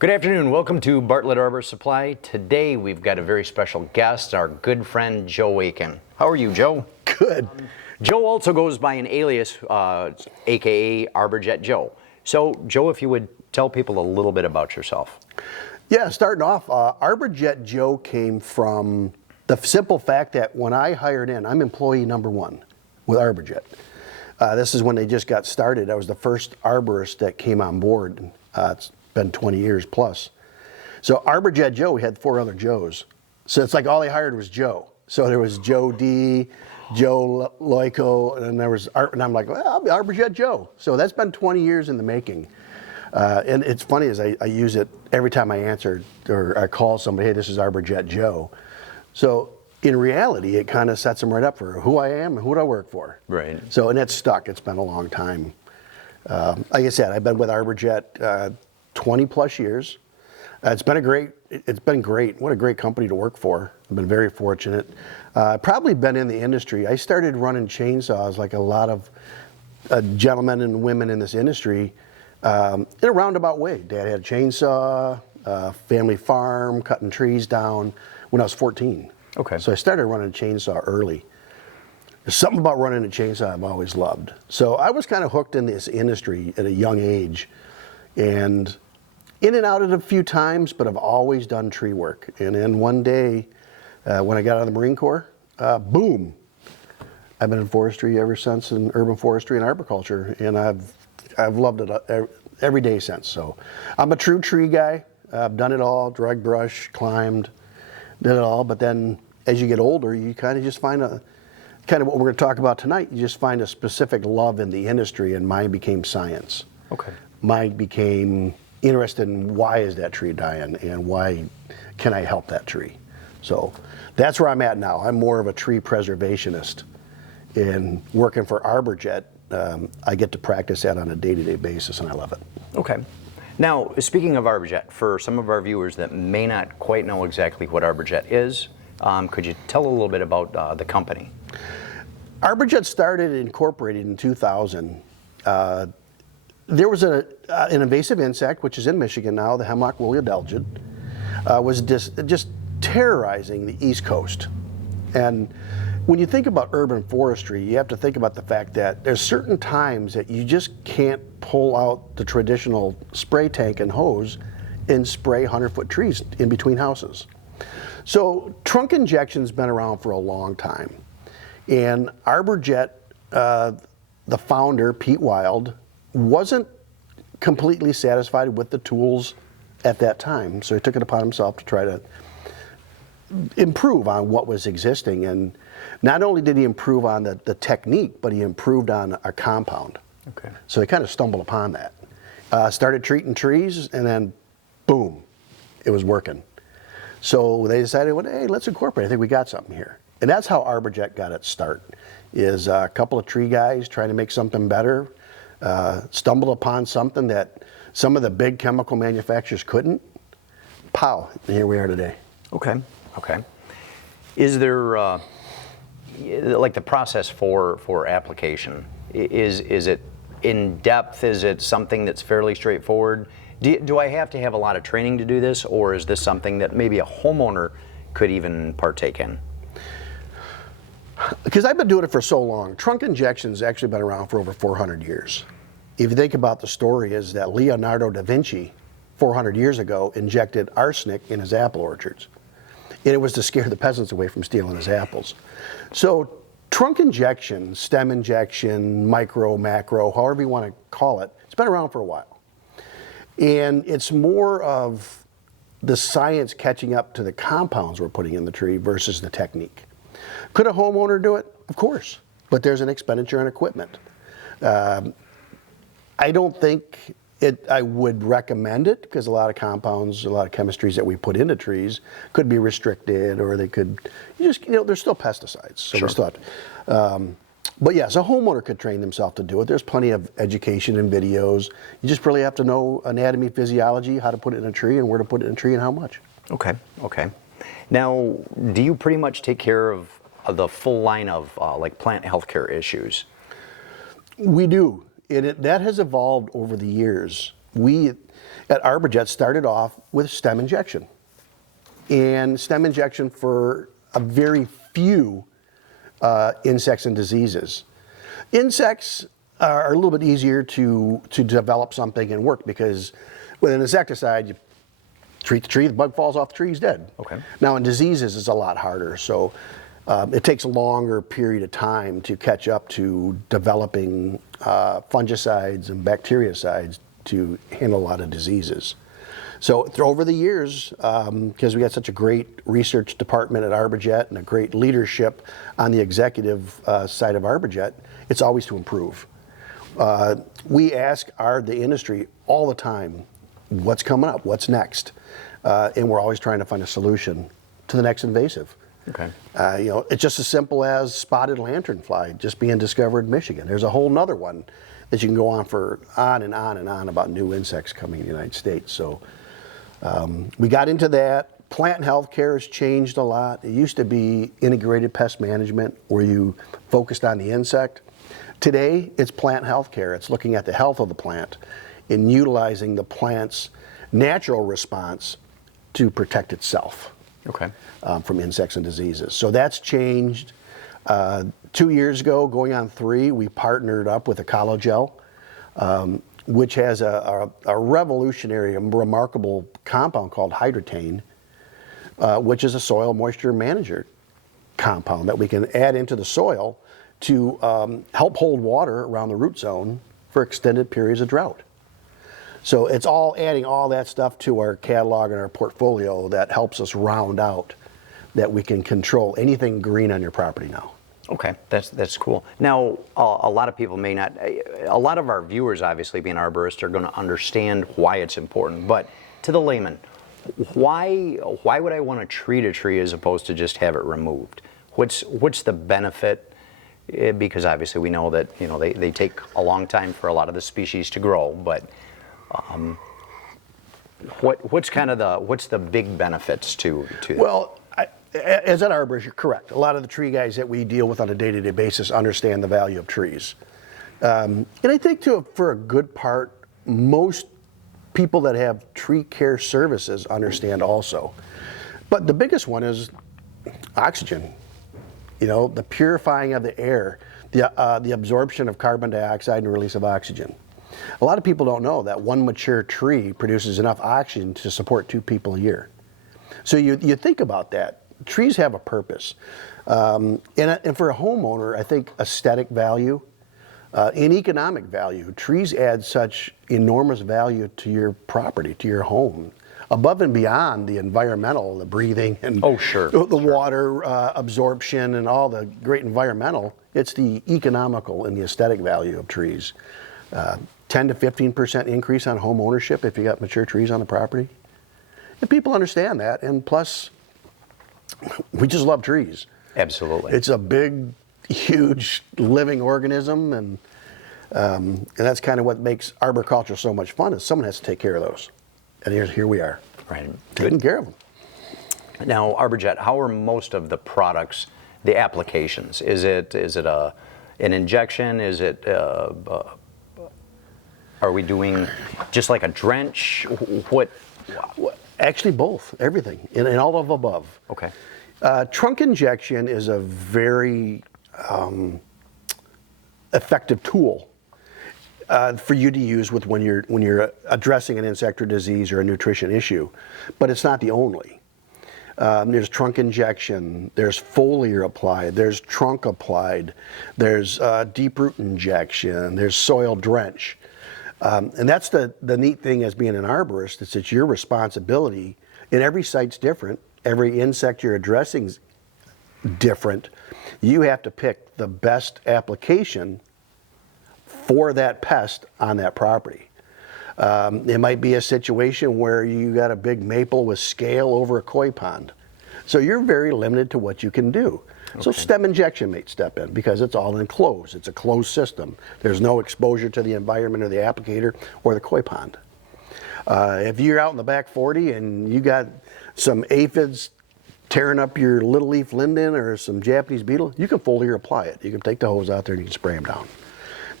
Good afternoon. Welcome to Bartlett Arbor Supply. Today we've got a very special guest, our good friend Joe Aiken. How are you, Joe? Good. Joe also goes by an alias, aka Arborjet Joe. So, Joe, if you would tell people a little bit about yourself. Yeah, starting off, Arborjet Joe came from the simple fact that when I hired in, I'm employee number one with Arborjet. This is when they just got started. I was the first arborist that came on board. It's been 20 years plus. So Arborjet Joe, we had 4 other Joes. So it's like all they hired was Joe. So there was Joe D, Joe Loico, and then there was and I'm like, well, I'll be Arborjet Joe. So that's been 20 years in the making. And it's funny as I use it every time I answer or I call somebody, hey, this is Arborjet Joe. So in reality, it kind of sets them right up for who I am and who I work for. Right. So, and it's stuck. It's been a long time. Like I said, I've been with Arborjet 20 plus years. It's been great. What a great company to work for. I've been very fortunate. Probably been in the industry. I started running chainsaws like a lot of gentlemen and women in this industry in a roundabout way. Dad had a chainsaw, family farm, cutting trees down when I was 14. Okay. So I started running a chainsaw early. There's something about running a chainsaw I've always loved. So I was kind of hooked in this industry at a young age, and in and out it a few times, but I've always done tree work. And then one day, when I got out of the Marine Corps, boom, I've been in forestry ever since, in urban forestry and arboriculture, and I've loved it every day since. So I'm a true tree guy. I've done it all, drug brush, climbed, did it all. But then as you get older, you kind of just find kind of what we're going to talk about tonight, you just find a specific love in the industry, and mine became science. Okay. Mine became interested in why is that tree dying and why can I help that tree. So that's where I'm at now. I'm more of a tree preservationist, and working for Arborjet, I get to practice that on a day-to-day basis, and I love it. Okay. Now, speaking of Arborjet, for some of our viewers that may not quite know exactly what Arborjet is, could you tell a little bit about the company? Arborjet started incorporated in 2000. There was an invasive insect, which is in Michigan now, the hemlock woolly adelgid, was just terrorizing the East Coast. And when you think about urban forestry, you have to think about the fact that there's certain times that you just can't pull out the traditional spray tank and hose and spray 100-foot trees in between houses. So trunk injection's been around for a long time. And Arborjet, the founder, Pete Wild, wasn't completely satisfied with the tools at that time. So he took it upon himself to try to improve on what was existing. And not only did he improve on the technique, but he improved on a compound. Okay. So he kind of stumbled upon that. Started treating trees, and then boom, it was working. So they decided, well, hey, let's incorporate. I think we got something here. And that's how Arborjet got its start, is a couple of tree guys trying to make something better, stumbled upon something that some of the big chemical manufacturers couldn't. Pow, and here we are today. Okay. Okay. Is there, like the process for application, is it in depth? Is it something that's fairly straightforward? Do I have to have a lot of training to do this, or is this something that maybe a homeowner could even partake in? Because I've been doing it for so long. Trunk injection's actually been around for over 400 years. If you think about the story, is that Leonardo da Vinci, 400 years ago, injected arsenic in his apple orchards. And it was to scare the peasants away from stealing his apples. So trunk injection, stem injection, micro, macro, however you want to call it, it's been around for a while. And it's more of the science catching up to the compounds we're putting in the tree versus the technique. Could a homeowner do it? Of course, but there's an expenditure on equipment. I don't think I would recommend it, because a lot of compounds, a lot of chemistries that we put into trees could be restricted, or they could, there's still pesticides. So Sure. we still have to, but yes, a homeowner could train themselves to do it. There's plenty of education and videos. You just really have to know anatomy, physiology, how to put it in a tree, and where to put it in a tree, and how much. Okay. Okay. Now, do you pretty much take care of the full line of like plant healthcare issues? We do. That has evolved over the years. we at Arborjet started off with stem injection. And stem injection for a very few insects and diseases. Insects are a little bit easier to develop something and work because with an insecticide, you treat the tree, the bug falls off the tree, he's dead. Okay. Now in diseases, it's a lot harder. So it takes a longer period of time to catch up to developing fungicides and bactericides to handle a lot of diseases. So over the years, because we got such a great research department at Arborjet and a great leadership on the executive side of Arborjet, it's always to improve. We ask the industry all the time, what's coming up, what's next? And we're always trying to find a solution to the next invasive. Okay. It's just as simple as spotted lanternfly just being discovered in Michigan. There's a whole nother one that you can go on for on and on and on about new insects coming in the United States. So we got into that. Plant health care has changed a lot. It used to be integrated pest management where you focused on the insect. Today, it's plant health care. It's looking at the health of the plant and utilizing the plant's natural response to protect itself. Okay. From insects and diseases. So that's changed. 2 years ago, going on 3, we partnered up with Ecologel, which has a revolutionary, remarkable compound called hydrotane, which is a soil moisture manager compound that we can add into the soil to help hold water around the root zone for extended periods of drought. So it's all adding all that stuff to our catalog and our portfolio that helps us round out that we can control anything green on your property now. Okay, that's cool. Now, a lot of people may not, a lot of our viewers, obviously being arborists, are going to understand why it's important. But to the layman, why would I want to treat a tree as opposed to just have it removed? What's the benefit? Because obviously we know that they take a long time for a lot of the species to grow. But what's the big benefits to that? Well, as an arborist, you're correct. A lot of the tree guys that we deal with on a day-to-day basis understand the value of trees. And I think for a good part, most people that have tree care services understand also. But the biggest one is oxygen. The purifying of the air, the absorption of carbon dioxide and release of oxygen. A lot of people don't know that one mature tree produces enough oxygen to support 2 people a year. So you think about that. Trees have a purpose. And for a homeowner, I think aesthetic value and economic value, trees add such enormous value to your property, to your home, above and beyond the environmental, the breathing and the water absorption and all the great environmental. It's the economical and the aesthetic value of trees. 10 to 15% increase on home ownership if you got mature trees on the property. And people understand that, and plus, we just love trees. Absolutely. It's a big, huge living organism, and that's kind of what makes arboriculture so much fun, is someone has to take care of those. And here we are. Right. Taking care of them. Now, Arborjet, how are most of the products, the applications? Is it an injection? Is it are we doing just like a drench? What? Actually, both, everything, and all of above. Okay. Trunk injection is a very effective tool for you to use when you're addressing an insect or disease or a nutrition issue, but it's not the only. There's trunk injection, there's foliar applied, there's trunk applied, there's deep root injection, there's soil drench. And that's the neat thing as being an arborist, is it's your responsibility, and every site's different, every insect you're addressing is different. You have to pick the best application for that pest on that property. It might be a situation where you got a big maple with scale over a koi pond. So you're very limited to what you can do. Okay. So stem injection may step in because it's all enclosed. It's a closed system. There's no exposure to the environment or the applicator or the koi pond. If you're out in the back 40 and you got some aphids tearing up your little leaf linden or some Japanese beetle, you can foliar apply it. You can take the hose out there and you can spray them down.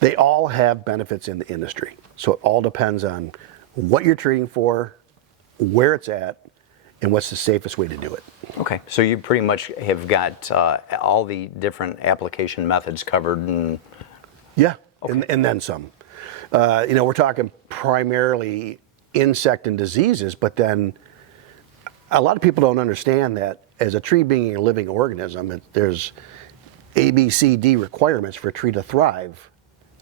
They all have benefits in the industry. So it all depends on what you're treating for, where it's at, and what's the safest way to do it. Okay, so you pretty much have got all the different application methods covered, and Yeah, and then some. We're talking primarily insect and diseases, but then a lot of people don't understand that as a tree being a living organism, there's A, B, C, D requirements for a tree to thrive.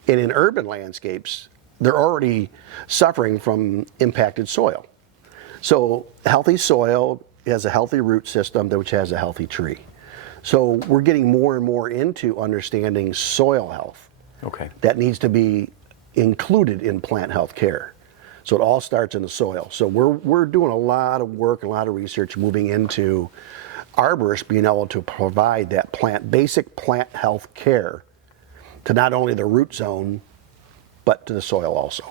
And in urban landscapes, they're already suffering from impacted soil. So healthy soil has a healthy root system which has a healthy tree. So we're getting more and more into understanding soil health. okay, That needs to be included in plant health care. So it all starts in the soil. So we're doing a lot of work, a lot of research moving into arborists being able to provide that basic plant health care to not only the root zone, but to the soil also.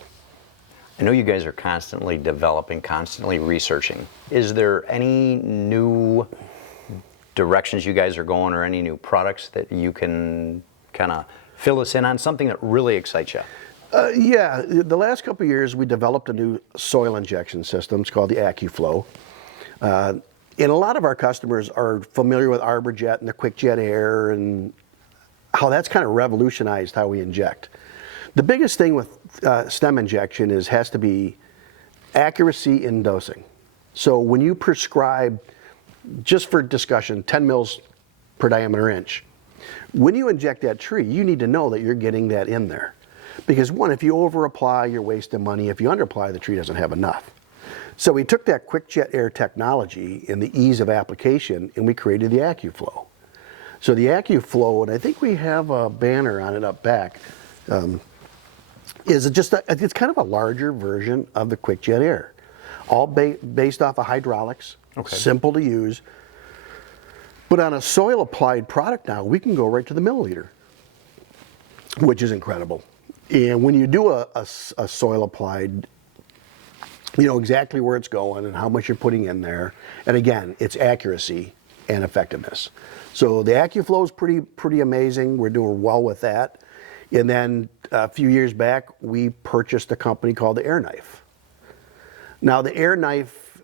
I know you guys are constantly developing, constantly researching. Is there any new directions you guys are going, or any new products that you can kind of fill us in on, something that really excites you? Yeah, the last couple of years we developed a new soil injection system. It's called the AccuFlow. And a lot of our customers are familiar with Arborjet and the quick jet air and how that's kind of revolutionized how we inject. The biggest thing with stem injection has to be accuracy in dosing. So when you prescribe, just for discussion, 10 mils per diameter inch, when you inject that tree, you need to know that you're getting that in there. Because one, if you over apply, you're wasting money. If you under apply, the tree doesn't have enough. So we took that quick jet air technology and the ease of application, and we created the AccuFlow. So the AccuFlow, and I think we have a banner on it up back, it's kind of a larger version of the quick jet air, all based off of hydraulics, Okay. simple to use. But on a soil applied product now, we can go right to the milliliter, which is incredible. And when you do a soil applied, you know exactly where it's going and how much you're putting in there. And again, it's accuracy and effectiveness. So the AccuFlow is pretty amazing. We're doing well with that. And then a few years back, we purchased a company called the Air Knife. Now the Air Knife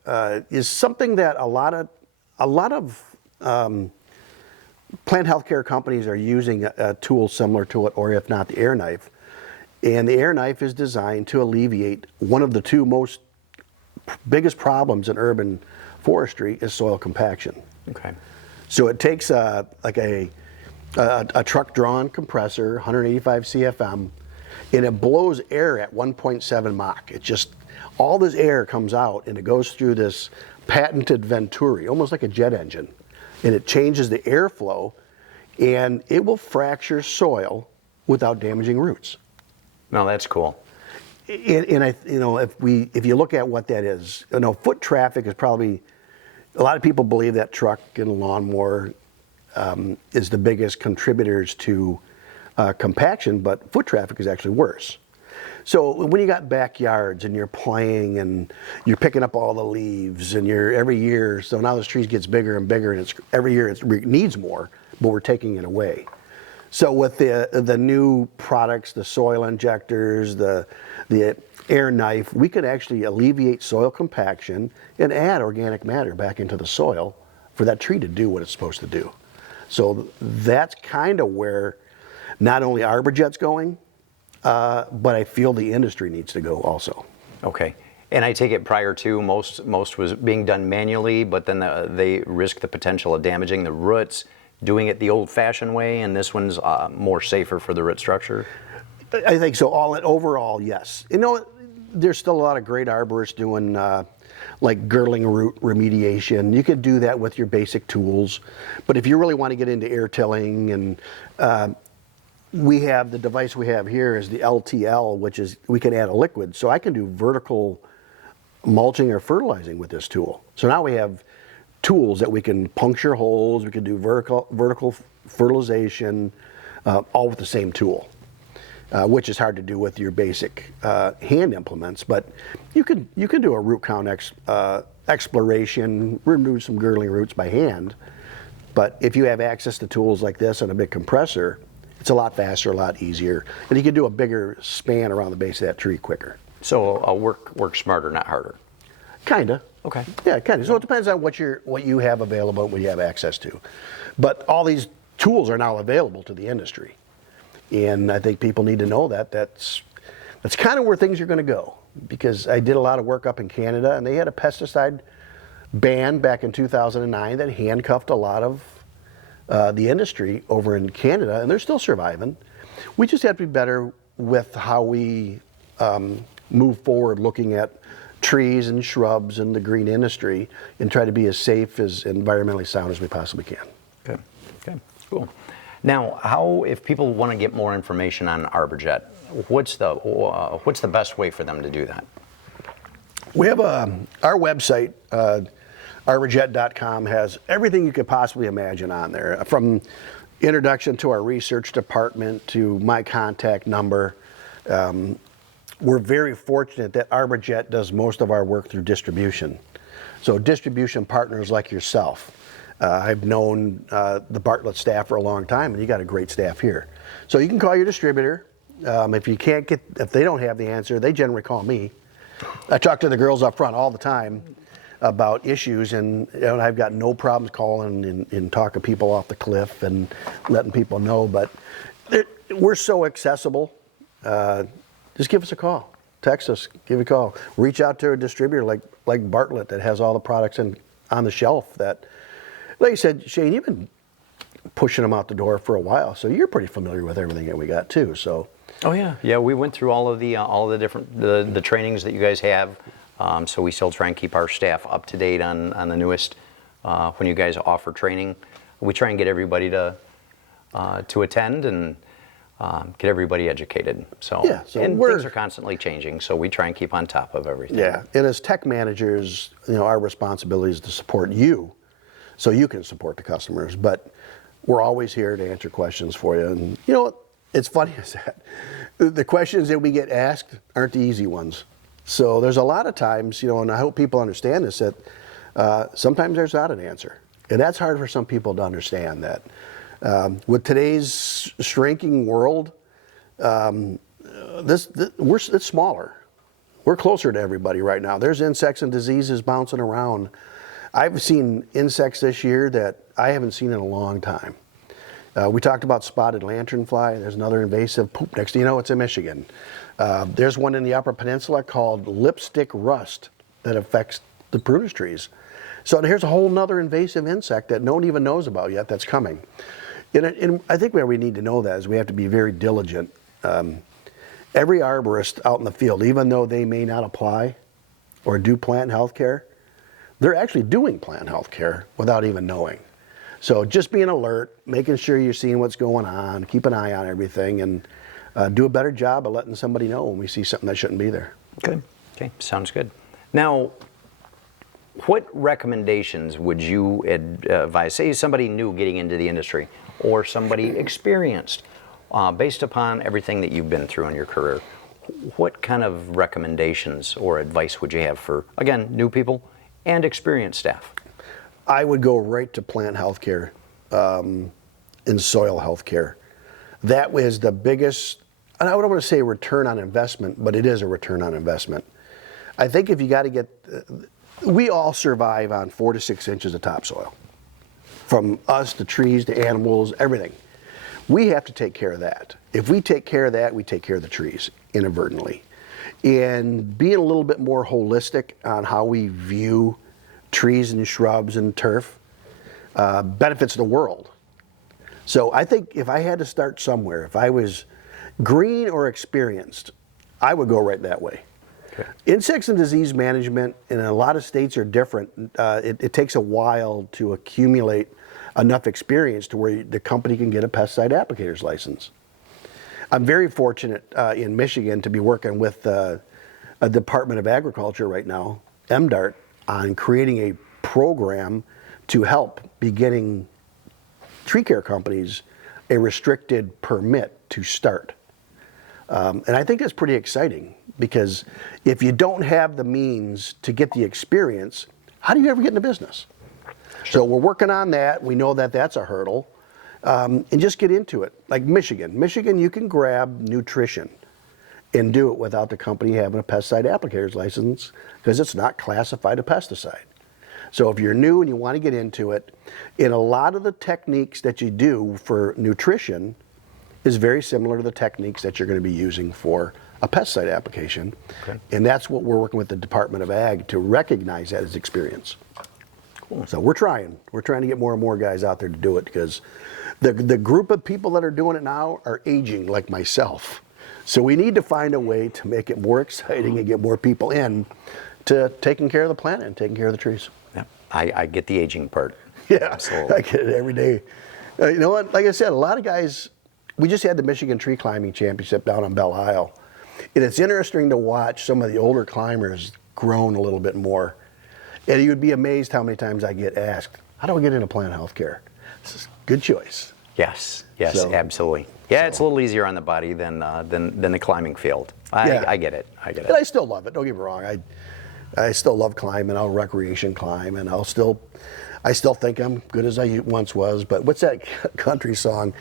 is something that a lot of plant healthcare companies are using a tool similar to it, or if not the Air Knife. And the Air Knife is designed to alleviate one of the two biggest problems in urban forestry is soil compaction. Okay. So it takes a truck-drawn compressor, 185 CFM, and it blows air at 1.7 Mach. It just, all this air comes out and it goes through this patented venturi, almost like a jet engine. And it changes the airflow, and it will fracture soil without damaging roots. No, that's cool. And if you look at what that is, foot traffic is probably, a lot of people believe that truck and lawnmower is the biggest contributors to compaction, but foot traffic is actually worse. So when you got backyards and you're playing and you're picking up all the leaves and every year, so now this tree gets bigger and bigger, and every year it needs more, but we're taking it away. So with the new products, the soil injectors, the Air Knife, we could actually alleviate soil compaction and add organic matter back into the soil for that tree to do what it's supposed to do. So that's kind of where not only Arborjet's going, but I feel the industry needs to go also. Okay. And I take it prior to, most was being done manually, but then they risk the potential of damaging the roots, doing it the old-fashioned way, and this one's more safer for the root structure? I think so. Overall, yes. There's still a lot of great arborists doing like girdling root remediation. You could do that with your basic tools, but if you really want to get into air tilling, and the device we have here is the LTL, which is, we can add a liquid, so I can do vertical mulching or fertilizing with this tool. So now we have tools that we can puncture holes, we can do vertical fertilization, all with the same tool, which is hard to do with your basic hand implements. But you can do a root count exploration, remove some girdling roots by hand. But if you have access to tools like this and a big compressor, it's a lot faster, a lot easier, and you can do a bigger span around the base of that tree quicker. So work smarter, not harder. Kinda. Okay. Yeah, kinda. So it depends on what you have available, what you have access to. But all these tools are now available to the industry. And I think people need to know that. That's kind of where things are going to go. Because I did a lot of work up in Canada, and they had a pesticide ban back in 2009 that handcuffed a lot of the industry over in Canada, and they're still surviving. We just have to be better with how we move forward, looking at trees and shrubs and the green industry, and try to be as safe, as environmentally sound as we possibly can. Okay. Okay. Cool. Now, if people want to get more information on Arborjet, what's the best way for them to do that? We have our website, arborjet.com, has everything you could possibly imagine on there, from introduction to our research department to my contact number. We're very fortunate that Arborjet does most of our work through distribution. So distribution partners like yourself. I've known the Bartlett staff for a long time, and you got a great staff here. So you can call your distributor. If they don't have the answer, they generally call me. I talk to the girls up front all the time about issues, and I've got no problems calling and talking people off the cliff and letting people know. But we're so accessible. Just give us a call, text us, give a call. Reach out to a distributor like Bartlett that has all the products on the shelf that, like you said, Shane, you've been pushing them out the door for a while, so you're pretty familiar with everything that we got too. So. Oh yeah, yeah. We went through all of the different the trainings that you guys have. So we still try and keep our staff up to date on the newest. When you guys offer training, we try and get everybody to attend and get everybody educated. So, yeah, and things are constantly changing, so we try and keep on top of everything. Yeah, and as tech managers, our responsibility is to support you, so you can support the customers. But we're always here to answer questions for you. And it's funny is that the questions that we get asked aren't the easy ones. So there's a lot of times, and I hope people understand this, that sometimes there's not an answer. And that's hard for some people to understand that. With today's shrinking world, it's smaller. We're closer to everybody right now. There's insects and diseases bouncing around. I've seen insects this year that I haven't seen in a long time. We talked about spotted lanternfly. There's another invasive. Poop, next thing you know, it's in Michigan. There's one in the Upper Peninsula called lipstick rust that affects the prunus trees. So here's a whole nother invasive insect that no one even knows about yet that's coming. And I think where we need to know that is we have to be very diligent. Every arborist out in the field, even though they may not apply or do plant health care, they're actually doing plant health care without even knowing. So just being alert, making sure you're seeing what's going on, keep an eye on everything, and do a better job of letting somebody know when we see something that shouldn't be there. Okay, sounds good. Now, what recommendations would you advise, say somebody new getting into the industry or somebody experienced, based upon everything that you've been through in your career, what kind of recommendations or advice would you have for, again, new people and experienced staff? I would go right to plant health care and soil health care. That was the biggest, and I don't want to say return on investment, but it is a return on investment. I think if you got to get, we all survive on 4 to 6 inches of topsoil. From us, the trees, the animals, everything. We have to take care of that. If we take care of that, we take care of the trees inadvertently. And being a little bit more holistic on how we view trees and shrubs and turf benefits the world. So I think if I had to start somewhere, if I was green or experienced, I would go right that way. Okay. Insects and disease management in a lot of states are different. It takes a while to accumulate enough experience to where the company can get a pesticide applicator's license. I'm very fortunate in Michigan to be working with a Department of Agriculture right now, MDART, on creating a program to help beginning tree care companies a restricted permit to start. And I think that's pretty exciting, because if you don't have the means to get the experience, how do you ever get into business? Sure. So we're working on that. We know that that's a hurdle. And just get into it. Like Michigan, you can grab nutrition and do it without the company having a pesticide applicator's license because it's not classified a pesticide. So if you're new and you want to get into it, in a lot of the techniques that you do for nutrition is very similar to the techniques that you're going to be using for a pesticide application. Okay. And that's what we're working with the Department of Ag to recognize that as experience. Cool. So we're trying to get more and more guys out there to do it because the group of people that are doing it now are aging like myself. So we need to find a way to make it more exciting and get more people in to taking care of the planet and taking care of the trees. Yeah, I get the aging part. Yeah, absolutely. I get it every day. You know what? Like I said, a lot of guys, we just had the Michigan Tree Climbing Championship down on Belle Isle. And it's interesting to watch some of the older climbers grown a little bit more. And you'd be amazed how many times I get asked, how do I get into plant health care? This is a good choice. Yes, So- absolutely. Yeah, it's a little easier on the body than the climbing field. Yeah. I get it. And I still love it. Don't get me wrong. I still love climbing. I'll recreation climb, and I still think I'm good as I once was. But what's that country song?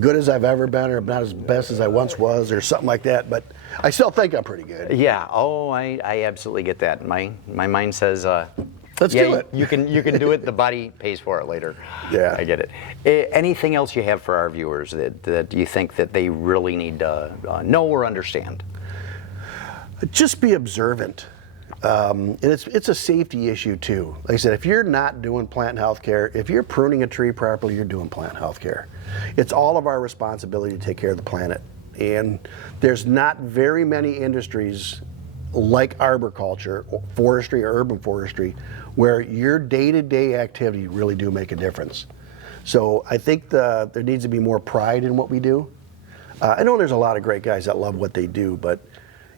Good as I've ever been, or not as best as I once was, or something like that. But I still think I'm pretty good. Yeah. Oh, I absolutely get that. My mind says, Let's yeah, do it. You can do it. The body pays for it later. Yeah. I get it. Anything else you have for our viewers that you think that they really need to know or understand? Just be observant. And it's a safety issue too. Like I said, if you're not doing plant health care, if you're pruning a tree properly, you're doing plant health care. It's all of our responsibility to take care of the planet. And there's not very many industries like arboriculture, forestry, or urban forestry, where your day-to-day activity really do make a difference. So I think there needs to be more pride in what we do. I know there's a lot of great guys that love what they do, but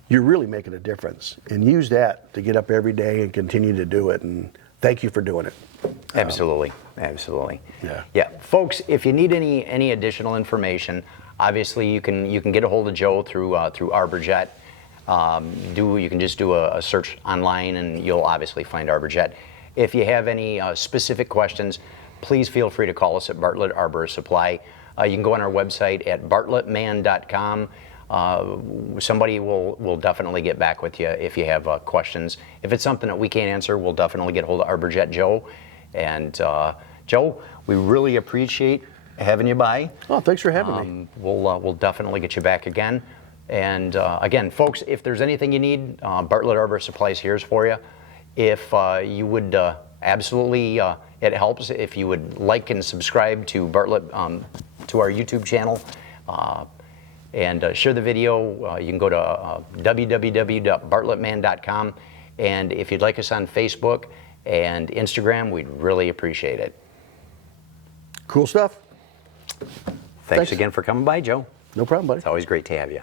you're really making a difference. And use that to get up every day and continue to do it. And thank you for doing it. Absolutely. Yeah, folks. If you need any additional information, obviously you can get a hold of Joe through Arborjet. You can just do a search online, and you'll obviously find Arborjet. If you have any specific questions, please feel free to call us at Bartlett Arbor Supply. You can go on our website at bartlettman.com. Somebody will definitely get back with you if you have questions. If it's something that we can't answer, we'll definitely get hold of Arborjet Joe. And Joe, we really appreciate having you by. Oh, thanks for having me. We'll definitely get you back again. And again, folks, if there's anything you need, Bartlett Arbor Supplies here's for you. If you would absolutely, it helps if you would like and subscribe to Bartlett, to our YouTube channel. And share the video. You can go to www.bartlettman.com. And if you'd like us on Facebook and Instagram, we'd really appreciate it. Cool stuff. Thanks again for coming by, Joe. No problem, buddy. It's always great to have you.